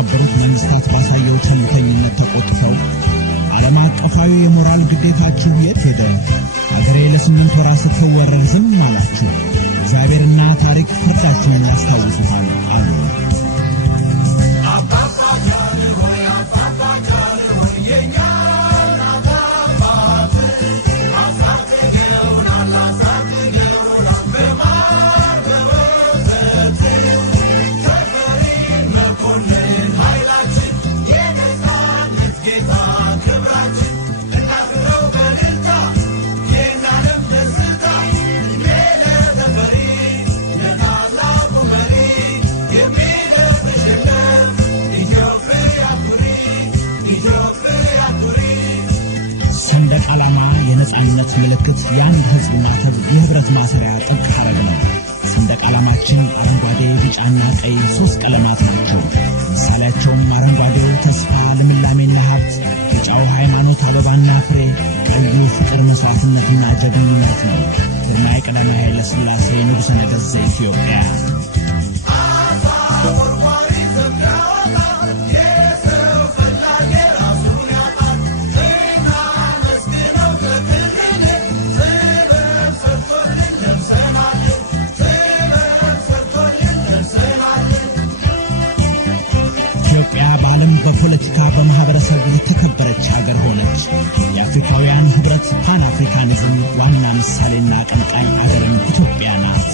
የተባበሩት መንግስታት ባሳየው ቸልተኝነት ተቆጥተው ዓለም አቀፋዊ የሞራል ግዴታችሁ የት ሄደ? አገሬ ለ8 ወራት ስትወረር ዝም አላችሁ። እግዚአብሔርና ታሪክ ፍርዳችሁን ያስታውሱሃል አሉ። ሰንደቅ ዓላማ የነጻነት ምልክት፣ የአንድ ሕዝብና የህብረት ማሰሪያ ጥብቅ ሐረግ ነው። ሰንደቅ ዓላማችን አረንጓዴ፣ ቢጫና ቀይ 3 ቀለማት ናቸው። ምሳሌያቸውም አረንጓዴው ተስፋ፣ ልምላሜና ሀብት፣ ቢጫው ሃይማኖት፣ አበባና ፍሬ፣ ቀዩ ፍቅር፣ መስዋዕትነትና ጀግንነት ነው። ግርማዊ ቀዳማዊ ኃይለ ሥላሴ ንጉሠ ነገሥት ዘኢትዮጵያ። ኢትዮጵያ በዓለም በፖለቲካ በማህበረሰብ የተከበረች ሀገር ሆነች። የአፍሪካውያን ህብረት ፓን አፍሪካኒዝም ዋና ምሳሌና አቀንቃኝ አገርም ኢትዮጵያ ናት።